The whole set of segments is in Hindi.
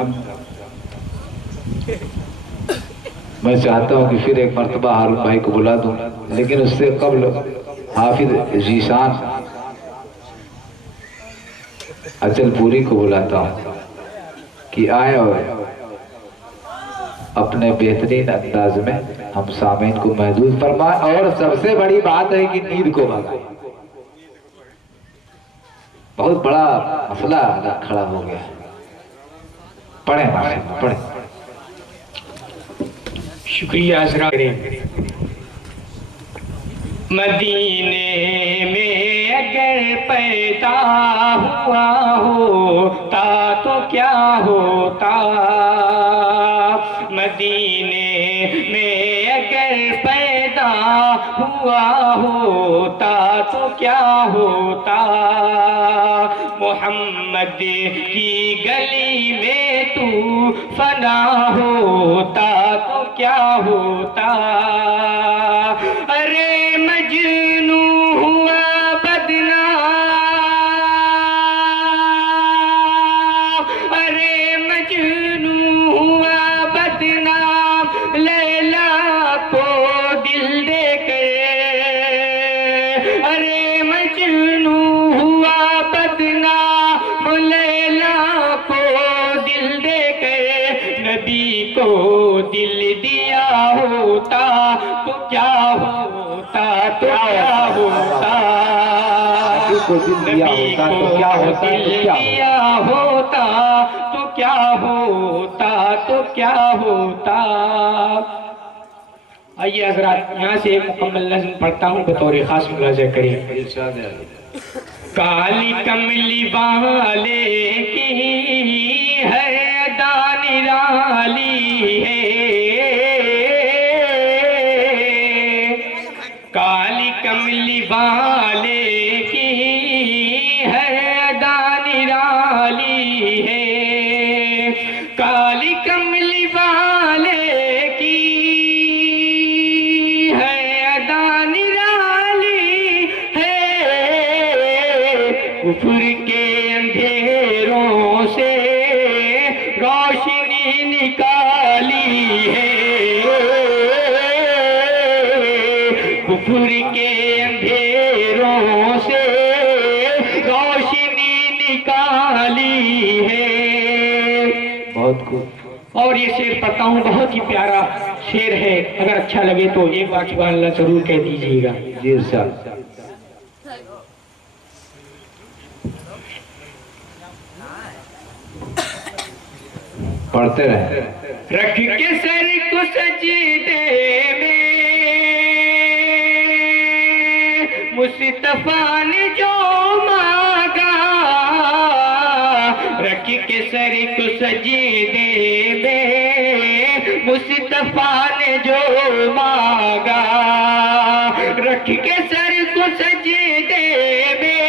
हम मैं चाहता हूँ कि फिर एक मर्तबा हारून भाई को बुला दूं, लेकिन उससे कबल हाफिज जीशान अचलपुरी को बुलाता हूँ कि आए और अपने बेहतरीन अंदाज में हम सामीन को महदूद फरमाए। और सबसे बड़ी बात है कि नींद को भगाए। बहुत बड़ा मसला खड़ा हो गया। पढ़े माशाअल्लाह पढ़े। शुक्रिया हज़रात। मदीने में अगर पैदा हुआ होता तो क्या होता, मदीने में अगर पैदा हुआ होता तो क्या होता, मोहम्मद की गली में तू फना होता तो क्या होता। अरे मजनू हुआ बदनाम, अरे मजनू हुआ बदनाम लैला को दिल दे कर, अरे मजनू हुआ बदनाम लैला को दिल दे कर, नबी को दिल दिया होता तो क्या होता, तो क्या होता, नबी को दिल दिया होता तो क्या होता, दिया होता तो क्या होता, तो क्या होता। आइए हज़रात यहाँ से एक मुकम्मल नज़्म पढ़ता हूँ बतौर खास मुलाज़ा करिए। काली कमली वाले की है दानी राली है, काली कमली वाले की है दानी राली है, काली कमली वाले की है दानी राली है, कुफ्र के अंधेरों से रोशनी निकाली है, कुफ्र के अंधेरों से रोशनी निकाली है। बहुत खूब। और ये शेर पढ़ता हूँ, बहुत ही प्यारा शेर है, अगर अच्छा लगे तो एक बार सुभान अल्लाह जरूर कह दीजिएगा। जी साहब पढ़ते रहे। रख के सर को सजदे में मुस्तफा ने जो मांगा, रख के सर को सजदे में मुस्तफा ने जो मांगा, रख के सर को सजदे में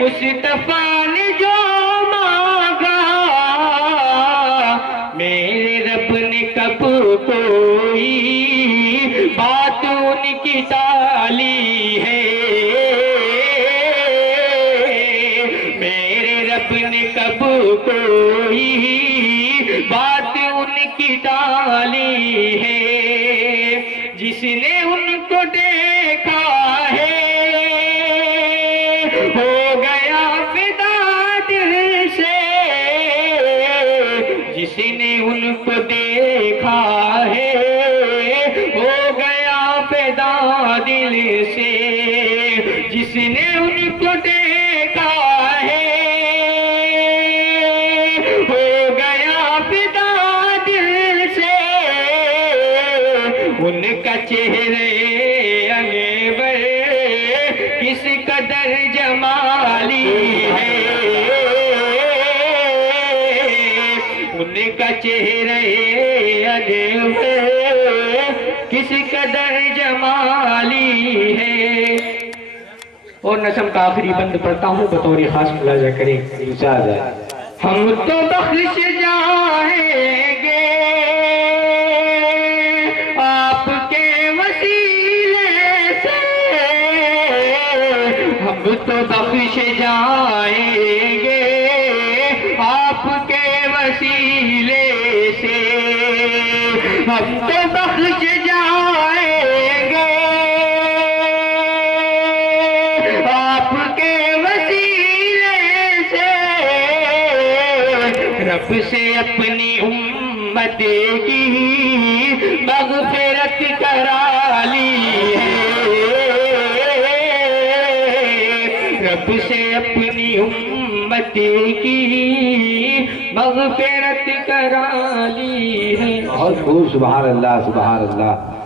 मुस्तफा ने जो मांगा, मेरे रब ने कब कोई बात उनकी टाली है, मेरे रब ने कब कोई बात उनकी टाली है, जिसने उनको देखा है हो गया फिदा दिल से, जिसने उनको देखा है हो गया फिदा दिल से, जिसने उनको देखा है हो गया फिदा दिल से, उनका चेहरे अनवर किस कदर जमाली है, उनका चेहरे अनवर किस कदर जमाली है। और नज़्म का आखिरी बंद पढ़ता हूँ बतौर खास मुलाज़ा करें। हम तो बख्श जाएंगे आपके वसीले से, हम तो बख्श जाएंगे आपके वसीले से हम तो बख्श जाएंगे, आपके वसीले से रब से अपनी उम्मत की मग़फ़िरत करा ली है, रब से अपनी उम्मत की मग़फ़िरत करा ली है। बहुत खूब, सुभान अल्लाह सुभान अल्लाह।